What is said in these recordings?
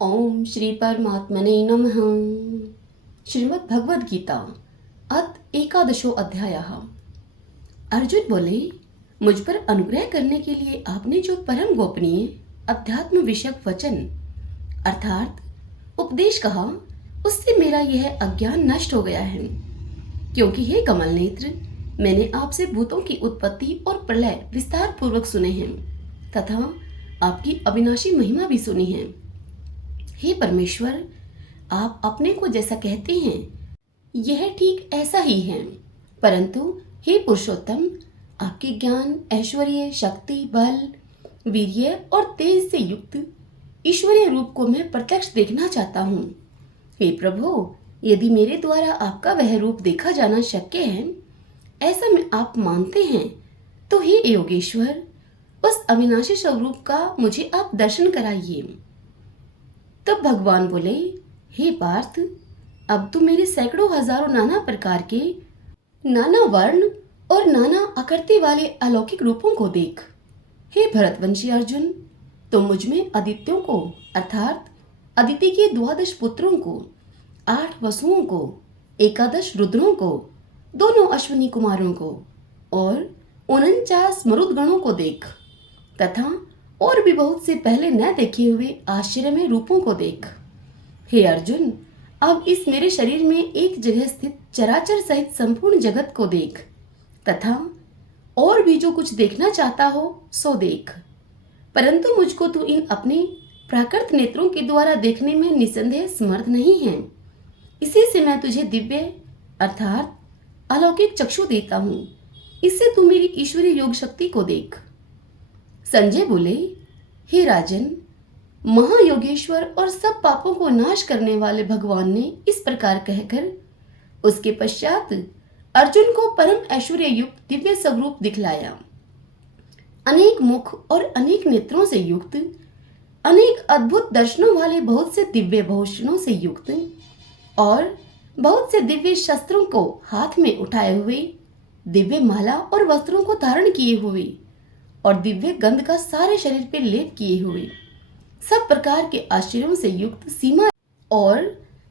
ओम श्री परमात्मने नमः। श्रीमद् भगवद गीता अथ एकादशो अध्यायः। अर्जुन बोले, मुझ पर अनुग्रह करने के लिए आपने जो परम गोपनीय अध्यात्म विषयक वचन अर्थात उपदेश कहा, उससे मेरा यह अज्ञान नष्ट हो गया है। क्योंकि हे कमल नेत्र, मैंने आपसे भूतों की उत्पत्ति और प्रलय विस्तार पूर्वक सुने हैं तथा आपकी अविनाशी महिमा भी सुनी है। हे परमेश्वर, आप अपने को जैसा कहते हैं यह ठीक ऐसा ही है, परंतु हे पुरुषोत्तम, आपके ज्ञान, ऐश्वर्य, शक्ति, बल, वीर्य और तेज से युक्त ईश्वरीय रूप को मैं प्रत्यक्ष देखना चाहता हूँ। हे प्रभु, यदि मेरे द्वारा आपका वह रूप देखा जाना शक्य है, ऐसा में आप मानते हैं, तो हे योगेश्वर, उस अविनाशी स्वरूप का मुझे आप दर्शन कराइए। तब भगवान बोले, हे पार्थ, अब तू मेरे सैकड़ों हजारों नाना प्रकार के, नाना वर्ण और नाना आकृति वाले अलौकिक रूपों को देख। हे भरतवंशी अर्जुन, तो मुझ में आदित्यों को अर्थात अदिति के 12 पुत्रों को, 8 वसुओं को, 11 रुद्रों को, दोनों अश्विनी कुमारों को और 49 मरुदगणों को देख तथा और भी बहुत से पहले न देखे हुए आश्चर्यमय रूपों को देख। हे अर्जुन, अब इस मेरे शरीर में एक जगह स्थित चराचर सहित संपूर्ण जगत को देख तथा और भी जो कुछ देखना चाहता हो सो देख, परंतु मुझको तू इन अपने प्राकृत नेत्रों के द्वारा देखने में निसंदेह समर्थ नहीं है। इसी से मैं तुझे दिव्य अर्थात अलौकिक चक्षु देता हूँ। इससे तू मेरी ईश्वरीय योग शक्ति को देख। संजय बोले, हे राजन, महायोगेश्वर और सब पापों को नाश करने वाले भगवान ने इस प्रकार कहकर उसके पश्चात अर्जुन को परम ऐश्वर्य युक्त दिव्य स्वरूप दिखलाया। अनेक मुख और अनेक नेत्रों से युक्त, अनेक अद्भुत दर्शनों वाले बहुत से दिव्य भूषणों से युक्त और बहुत से दिव्य शस्त्रों को हाथ में उठाए हुए, दिव्य माला और वस्त्रों को धारण किए हुए और दिव्य गंध का सारे शरीर पे लेप किए हुए, सब प्रकार के आश्चर्यों से युक्त सीमा और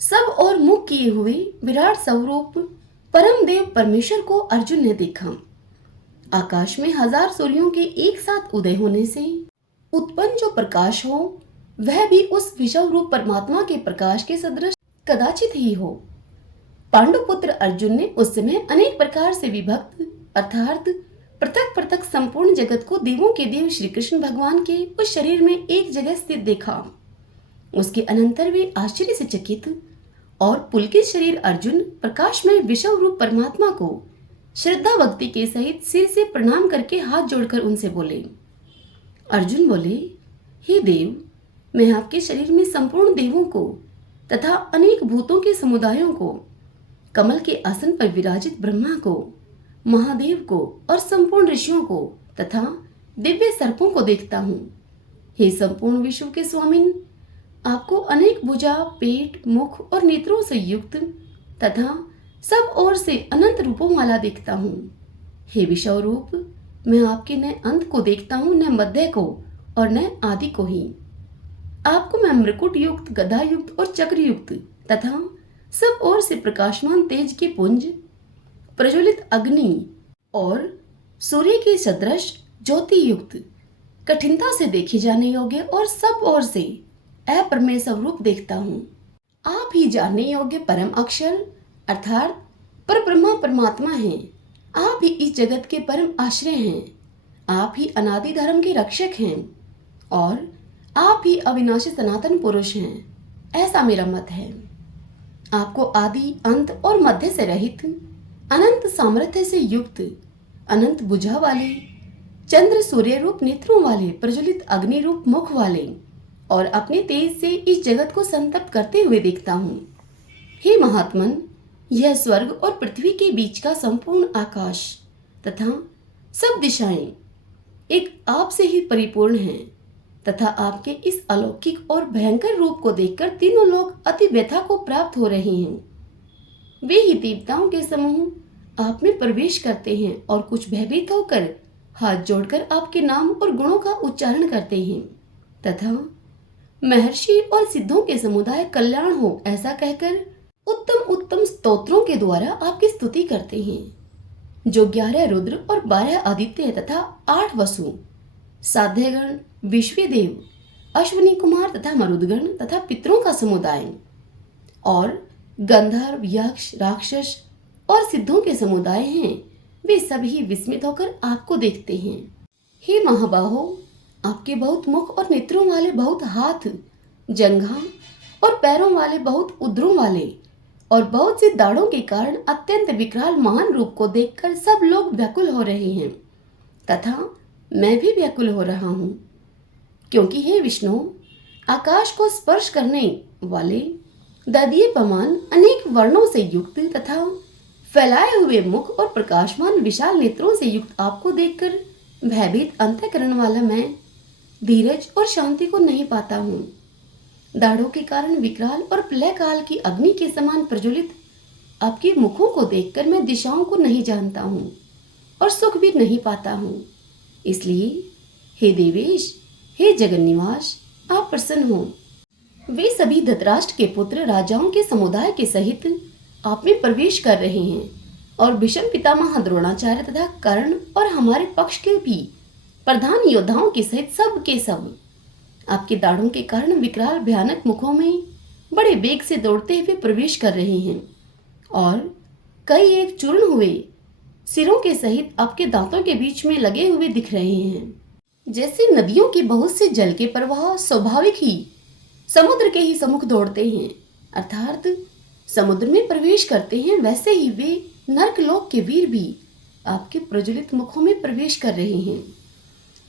सब और मुख किए हुए विराट स्वरूप परम देव परमेश्वर को अर्जुन ने देखा। आकाश में 1000 सूर्यों के एक साथ उदय होने से उत्पन्न जो प्रकाश हो, वह भी उस विषव रूप परमात्मा के प्रकाश के सदृश कदाचित ही हो। पांडुपुत्र अर्जुन ने उस समय अनेक प्रकार से विभक्त अर्थात पृथक पृथक संपूर्ण जगत को देवों के देव श्री कृष्ण भगवान के उस शरीर में एक जगह स्थित देखा। उसके अनंतर वे आश्चर्य से चकित और पुलकित शरीर अर्जुन प्रकाश में विषव रूप परमात्मा को श्रद्धा भक्ति के सहित सिर से प्रणाम करके हाथ जोड़कर उनसे बोले। अर्जुन बोले, हे देव, मैं आपके शरीर में संपूर्ण देवों को तथा अनेक भूतों के समुदायों को, कमल के आसन पर विराजित ब्रह्मा को, महादेव को और संपूर्ण ऋषियों को तथा दिव्य सर्पों को देखता हूँ। हे संपूर्ण विश्व के स्वामिन, आपको अनेक भुजा, पेट, मुख और नेत्रों से युक्त तथा सब ओर से अनंत रूपों वाला देखता हूँ। हे विषव रूप, मैं आपके न अंत को देखता हूँ, न मध्य को और न आदि को ही। आपको मैं मृकुट युक्त, गदा युक्त और चक्र युक्त तथा सब ओर से प्रकाशमान तेज के पुंज, प्रज्वलित अग्नि और सूर्य के सदृश ज्योति युक्त, कठिनता से देखे जाने योग्य और सब ओर से अप्रमेय स्वरूप देखता हूँ। आप ही जानने योग्य परम अक्षर अर्थात पर ब्रह्मा परमात्मा हैं। आप ही इस जगत के परम आश्रय हैं। आप ही अनादि धर्म के रक्षक हैं और आप ही अविनाशी सनातन पुरुष हैं, ऐसा मेरा मत है। आपको आदि, अंत और मध्य से रहित, अनंत सामर्थ्य से युक्त, अनंत भुजा वाले, चंद्र सूर्य रूप नेत्रों वाले, प्रज्वलित अग्नि रूप मुख वाले और अपने तेज से इस जगत को संतप्त करते हुए देखता हूँ। हे महात्मन, यह स्वर्ग और पृथ्वी के बीच का संपूर्ण आकाश तथा सब दिशाएं एक आप से ही परिपूर्ण हैं तथा आपके इस अलौकिक और भयंकर रूप को देखकर तीनों लोग अति व्यथा को प्राप्त हो रहे हैं। वे ही देवताओं के समूह आप में प्रवेश करते हैं और कुछ भयभीत होकर हाथ जोड़कर आपके नाम और गुणों का उच्चारण करते हैं तथा महर्षि और सिद्धों के समुदाय कल्याण हो ऐसा कहकर उत्तम उत्तम स्तोत्रों के द्वारा आपकी स्तुति करते हैं। जो 11 रुद्र और 12 आदित्य तथा 8 वसु, साध्यगण, विश्वदेव, अश्विनी कुमार तथा मरुदगण तथा पितरों का समुदाय और गंधर्व, यक्ष, राक्षस और सिद्धों के समुदाय हैं, वे सभी विस्मित होकर आपको देखते हैं। हे महाबाहो, आपके बहुत मुख और नेत्रों वाले बहुत हाथ, जंघा और पैरों वाले बहुत उदरों वाले और बहुत सी दाढ़ों के कारण अत्यंत विकराल महान रूप को देखकर सब लोग व्याकुल हो रहे हैं तथा मैं भी व्याकुल हो रहा हूँ, क्योंकि हे विष्णु, आकाश को स्पर्श करने वाले ददीयमान अनेक वर्णों से युक्त तथा फैलाए हुए मुख और प्रकाशमान विशाल नेत्रों से युक्त आपको देखकर भयभीत अंतःकरण वाला मैं धीरज और शांति को नहीं पाता हूँ। दाढ़ों के कारण विकराल और प्रलय काल की अग्नि के समान प्रज्वलित आपके मुखों को देखकर मैं दिशाओं को नहीं जानता हूँ और सुख भी नहीं पाता हूँ। इसलिए हे देवेश, हे जगन्निवास, आप प्रसन्न हो। वे सभी धृतराष्ट्र के पुत्र राजाओं के समुदाय के सहित आप में प्रवेश कर रहे हैं और भीष्म पितामह द्रोणाचार्य तथा कर्ण और हमारे पक्ष के भी प्रधान योद्धाओं के सहित सब के सब आपके दाढ़ों के कारण विकराल भयानक मुखों में बड़े वेग से दौड़ते हुए प्रवेश कर रहे हैं और कई एक चूर्ण हुए सिरों के सहित आपके दांतों के बीच में लगे हुए दिख रहे हैं। जैसे नदियों के बहुत से जल के प्रवाह स्वाभाविक ही समुद्र के ही सम्मुख दौड़ते हैं, अर्थात समुद्र में प्रवेश करते हैं, वैसे ही वे नरकलोक के वीर भी आपके प्रज्वलित मुखों में प्रवेश कर रहे हैं।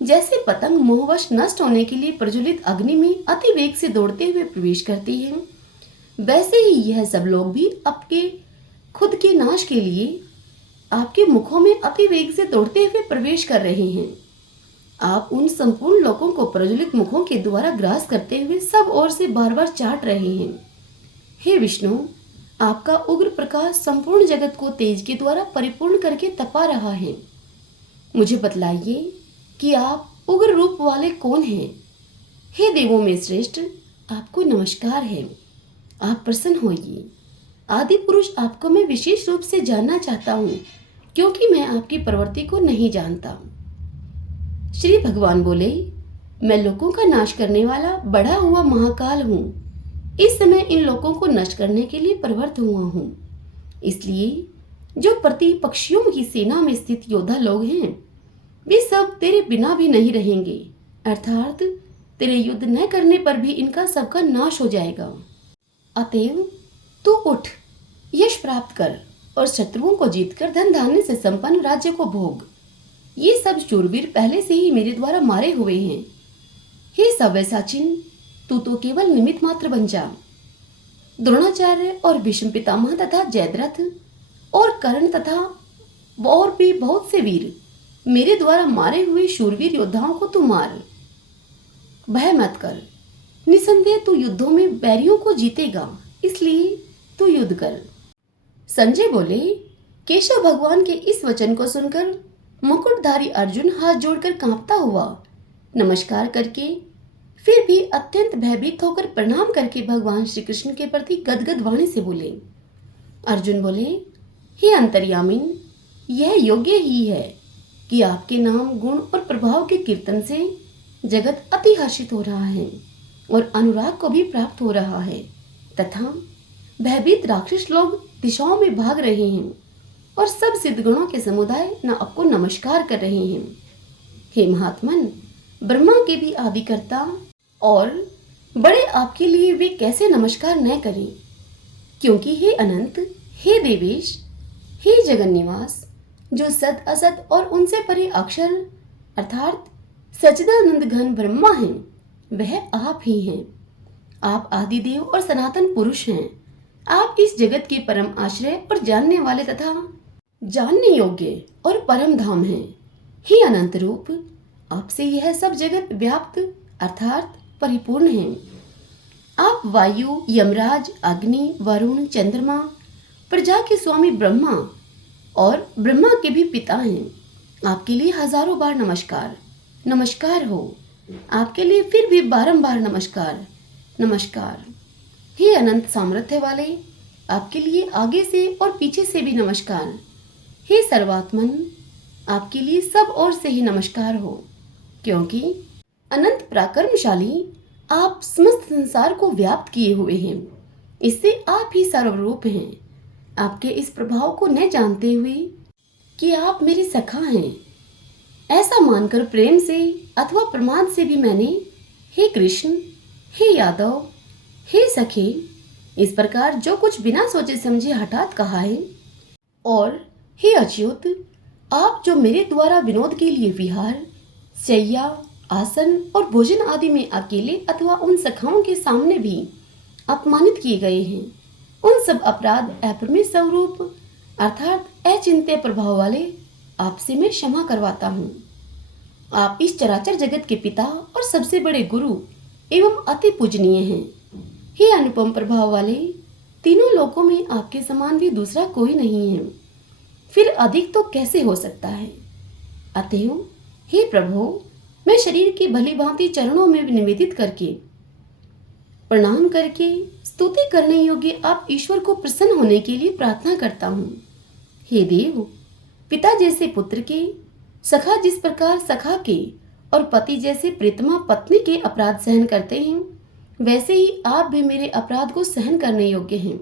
जैसे पतंग मोहवश नष्ट होने के लिए प्रज्वलित अग्नि में अति वेग से दौड़ते हुए प्रवेश करती हैं, वैसे ही यह सब लोग भी आपके खुद के नाश के लिए आपके मुखों में अति वेग से दौड़ते हुए प्रवेश कर रहे हैं। आप उन संपूर्ण लोगों को प्रज्वलित मुखों के द्वारा ग्रास करते हुए सब ओर से बार बार चाट रहे हैं। हे विष्णु, आपका उग्र प्रकाश संपूर्ण जगत को तेज के द्वारा परिपूर्ण करके तपा रहा है। मुझे बतलाइए कि आप उग्र रूप वाले कौन हैं? हे देवों में श्रेष्ठ, आपको नमस्कार है। आप प्रसन्न होइए। आदि पुरुष, आपको मैं विशेष रूप से जानना चाहता हूँ, क्योंकि मैं आपकी प्रवृत्ति को नहीं जानता। श्री भगवान बोले, मैं लोगों का नाश करने वाला बढ़ा हुआ महाकाल हूँ। इस समय इन लोगों को नष्ट करने के लिए प्रवृत्त हुआ हूँ। इसलिए जो प्रतिपक्षियों की सेना में स्थित योद्धा लोग हैं, वे सब तेरे बिना भी नहीं रहेंगे, अर्थात तेरे युद्ध न करने पर भी इनका सबका नाश हो जाएगा। अतएव तू उठ, यश प्राप्त कर और शत्रुओं को जीतकर धन धान्य से संपन्न राज्य को भोग। ये सब शूरवीर पहले से ही मेरे द्वारा मारे हुए हैं। हे सव्यसाचिन, तू तो केवल निमित्त मात्र बन जा। द्रोणाचार्य और भीष्म पितामह तथा जयद्रथ और कर्ण तथा और भी बहुत से वीर मेरे द्वारा मारे हुए शूरवीर योद्धाओं को तू मार। भय मत कर, निसंदेह तू युद्धों में बैरियों को जीतेगा, इसलिए तू युद्ध कर। संजय बोले, केशव भगवान के इस वचन को सुनकर मुकुटधारी अर्जुन हाथ जोड़कर कांपता हुआ नमस्कार करके फिर भी अत्यंत भयभीत होकर प्रणाम करके भगवान श्री कृष्ण के प्रति गदगद वाणी से बोले। अर्जुन बोले, हे अंतर्यामिन, यह योग्य ही है कि आपके नाम, गुण और प्रभाव के कीर्तन से जगत अति हर्षित हो रहा है और अनुराग को भी प्राप्त हो रहा है तथा भयभीत राक्षस लोग दिशाओं में भाग रहे हैं और सब सिद्धगणों के समुदाय आपको नमस्कार कर रहे हैं। हे महात्मन, ब्रह्मा के भी आदिकर्ता और बड़े आपके लिए वे कैसे नमस्कार न करें, क्योंकि हे अनंत, हे देवेश, हे जगन्निवास, जो सत असत और उनसे परे अक्षर अर्थात सच्चिदानंद घन ब्रह्मा हैं, वह आप ही हैं। आप आदिदेव और सनातन पुरुष हैं। आप इस जगत के परम आश्रय और जानने वाले तथा जानने योग्य और परम धाम हैं। हे अनंत रूप, आपसे यह सब जगत व्याप्त अर्थात परिपूर्ण है। आप वायु, यमराज, अग्नि, वरुण, चंद्रमा, प्रजा के स्वामी ब्रह्मा और ब्रह्मा के भी पिता हैं। आपके लिए हजारों बार नमस्कार, नमस्कार हो। आपके लिए फिर भी बारंबार नमस्कार, नमस्कार। हे अनंत सामर्थ्य वाले, आपके लिए आगे से और पीछे से भी नमस्कार। हे सर्वात्मन, आपके लिए सब ओर से ही नमस्कार हो, क्योंकि अनंत पराक्रमशाली आप समस्त संसार को व्याप्त किए हुए हैं। इससे आप ही सर्वरूप हैं। आपके इस प्रभाव को न जानते हुए कि आप मेरे सखा हैं, ऐसा मानकर प्रेम से अथवा प्रमाद से भी मैंने हे कृष्ण, हे यादव, हे सखे, इस प्रकार जो कुछ बिना सोचे समझे हठात कहा है। और हे अच्युत, आप जो मेरे द्वारा विनोद के लिए विहार, शैया, आसन और भोजन आदि में अकेले अथवा उन सखाओं के सामने भी अपमानित किए गए हैं, उन सब अपराध अप्रमेय स्वरूप अर्थात अचिंत्य प्रभाव वाले आपसे मैं क्षमा करवाता हूँ। आप इस चराचर जगत के पिता और सबसे बड़े गुरु एवं अति पूजनीय हैं। हे अनुपम प्रभाव वाले, तीनों लोकों में आपके समान भी दूसरा कोई नहीं है, फिर अधिक तो कैसे हो सकता है। अतएव हे प्रभु, मैं शरीर की भली भांति चरणों में निवेदित करके प्रणाम करके स्तुति करने योग्य आप ईश्वर को प्रसन्न होने के लिए प्रार्थना करता हूँ। हे देव, पिता जैसे पुत्र के, सखा जिस प्रकार सखा के और पति जैसे प्रीतमा पत्नी के अपराध सहन करते हैं, वैसे ही आप भी मेरे अपराध को सहन करने योग्य हैं।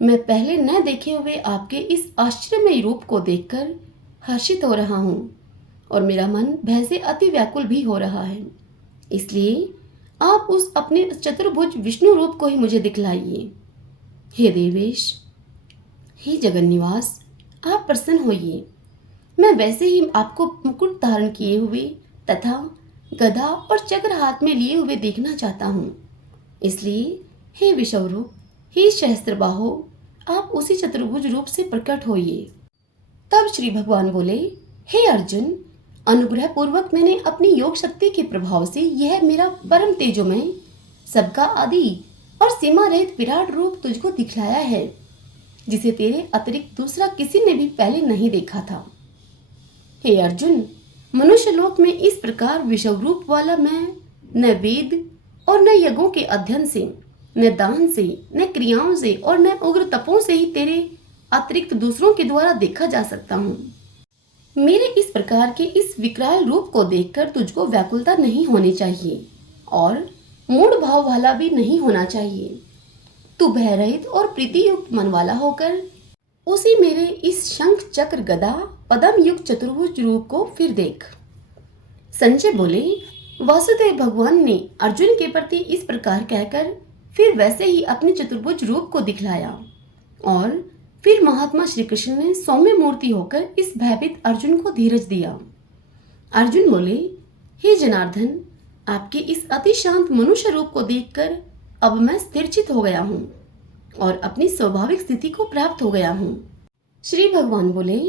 मैं पहले न देखे हुए आपके इस आश्चर्यमय रूप को देखकर हर्षित हो रहा हूँ और मेरा मन भय से अति व्याकुल भी हो रहा है। इसलिए आप उस अपने चतुर्भुज विष्णु रूप को ही मुझे दिखलाइए। हे देवेश, हे जगन्निवास, आप प्रसन्न होइए। मैं वैसे ही आपको मुकुट धारण किए हुए तथा गदा और चक्र हाथ में लिए हुए देखना चाहता हूँ। इसलिए हे विश्वरूप, हे सहस्त्रबाहो, आप उसी चतुर्भुज रूप से प्रकट होइए। तब श्री भगवान बोले, हे अर्जुन, अनुग्रह पूर्वक मैंने अपनी योग शक्ति के प्रभाव से यह मेरा परम तेजोमय, सबका आदि और सीमा रहित विराट रूप तुझको दिखलाया है, जिसे तेरे अतिरिक्त दूसरा किसी ने भी पहले नहीं देखा था। हे अर्जुन, मनुष्य लोक में इस प्रकार विषव रूप वाला मैं न वेद और न यज्ञों के अध्ययन से, न दान से, न क्रियाओं से और न उग्र तपों से ही तेरे अतिरिक्त दूसरों के द्वारा देखा जा सकता हूँ। मेरे इस प्रकार के इस विकराल रूप को देखकर तुझको व्याकुलता नहीं होनी चाहिए और मूढ़ भाव वाला भी नहीं होना चाहिए। तू भयरहित और प्रीति युक्त मन वाला होकर उसी मेरे इस शंख चक्र गदा पदम युक्त चतुर्भुज रूप को फिर देख। संजय बोले, वासुदेव भगवान ने अर्जुन के प्रति इस प्रकार कहकर फिर वैसे ही अपने चतुर्भुज रूप को दिखलाया और फिर महात्मा श्री कृष्ण ने सौम्य मूर्ति होकर इस भयभीत अर्जुन को धीरज दिया। अर्जुन बोले, हे जनार्दन, आपके इस अति शांत मनुष्य रूप को देखकर अब मैं स्थिरचित हो गया हूँ और अपनी स्वाभाविक स्थिति को प्राप्त हो गया हूँ। श्री भगवान बोले,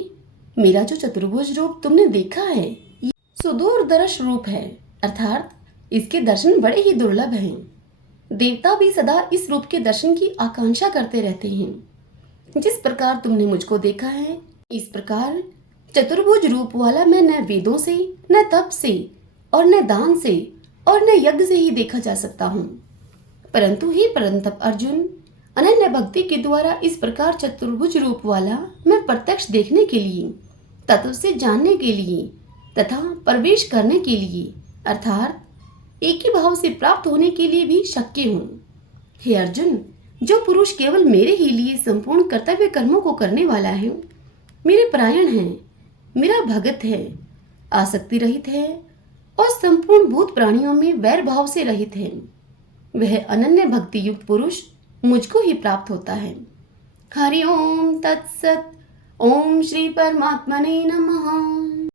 मेरा जो चतुर्भुज रूप तुमने देखा है, ये सुदूरदर्श रूप है, अर्थात इसके दर्शन बड़े ही दुर्लभ हैं। देवता भी सदा इस रूप के दर्शन की आकांक्षा करते रहते हैं। जिस प्रकार तुमने मुझको देखा है, इस प्रकार चतुर्भुज रूप वाला मैं न वेदों से, न तप से और न दान से और न यज्ञ से ही देखा जा सकता हूँ। परंतु हे परंतप अर्जुन, अनन्य भक्ति के द्वारा इस प्रकार चतुर्भुज रूप वाला मैं प्रत्यक्ष देखने के लिए, तत्व से जानने के लिए तथा प्रवेश करने के लिए अर्थात एक ही भाव से प्राप्त होने के लिए भी शक्य हूँ। हे अर्जुन, जो पुरुष केवल मेरे ही लिए संपूर्ण कर्तव्य कर्मों को करने वाला है, मेरे परायण है, मेरा भगत है, आसक्ति रहित है और संपूर्ण भूत प्राणियों में वैर भाव से रहित है, वह अनन्य भक्ति युक्त पुरुष मुझको ही प्राप्त होता है। हरि ओम तत्सत। ओम श्री परमात्मने नमः।